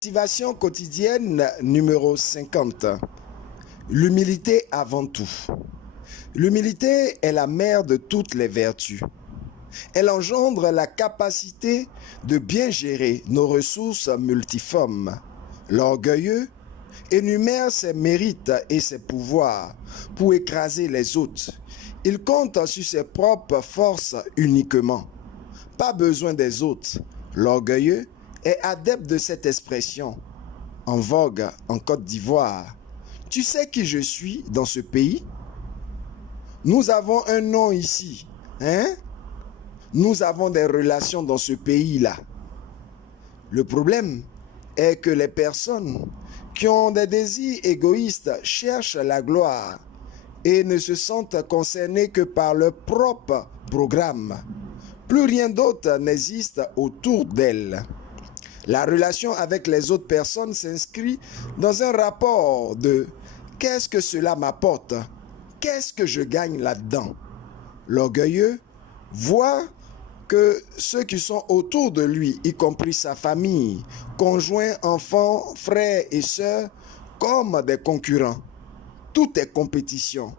Motivation quotidienne numéro 50. L'humilité avant tout. L'humilité est la mère de toutes les vertus. Elle engendre la capacité de bien gérer nos ressources multiformes. L'orgueilleux énumère ses mérites et ses pouvoirs pour écraser les autres. Il compte sur ses propres forces uniquement. Pas besoin des autres. L'orgueilleux est adepte de cette expression, en vogue en Côte d'Ivoire. Tu sais qui je suis dans ce pays? Nous avons un nom ici, hein? Nous avons des relations dans ce pays-là. Le problème est que les personnes qui ont des désirs égoïstes cherchent la gloire et ne se sentent concernées que par leur propre programme. Plus rien d'autre n'existe autour d'elles. La relation avec les autres personnes s'inscrit dans un rapport de « qu'est-ce que cela m'apporte? Qu'est-ce que je gagne là-dedans ?» L'orgueilleux voit que ceux qui sont autour de lui, y compris sa famille, conjoints, enfants, frères et sœurs, comme des concurrents. Tout est compétition.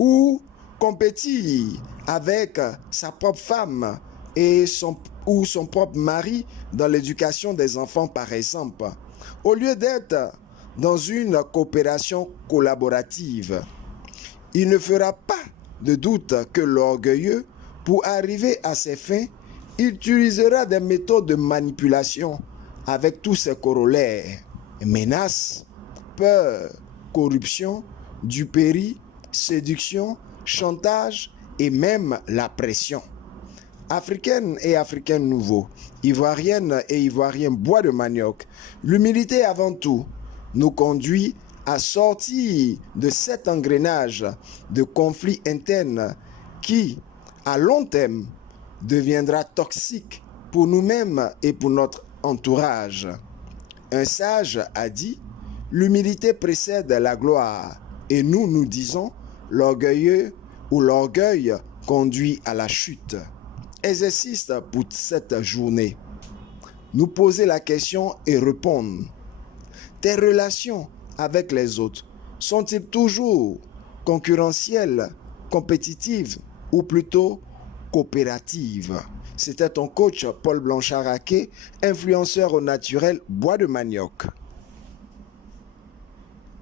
Ou compétit avec sa propre femme et son propre mari dans l'éducation des enfants, par exemple, au lieu d'être dans une coopération collaborative. Il ne fera pas de doute que l'orgueilleux, pour arriver à ses fins, utilisera des méthodes de manipulation avec tous ses corollaires, menaces, peur, corruption, duperie, séduction, chantage et même la pression. Africaines et Africains nouveaux, Ivoiriennes et Ivoiriens bois de manioc, l'humilité avant tout nous conduit à sortir de cet engrenage de conflits internes qui, à long terme, deviendra toxique pour nous-mêmes et pour notre entourage. Un sage a dit, l'humilité précède la gloire, et nous disons, l'orgueilleux ou l'orgueil conduit à la chute. Exercice pour cette journée. Nous poser la question et répondre. Tes relations avec les autres sont-ils toujours concurrentielles, compétitives ou plutôt coopératives? C'était ton coach Paul Blanchard-Raquet, influenceur au naturel bois de manioc.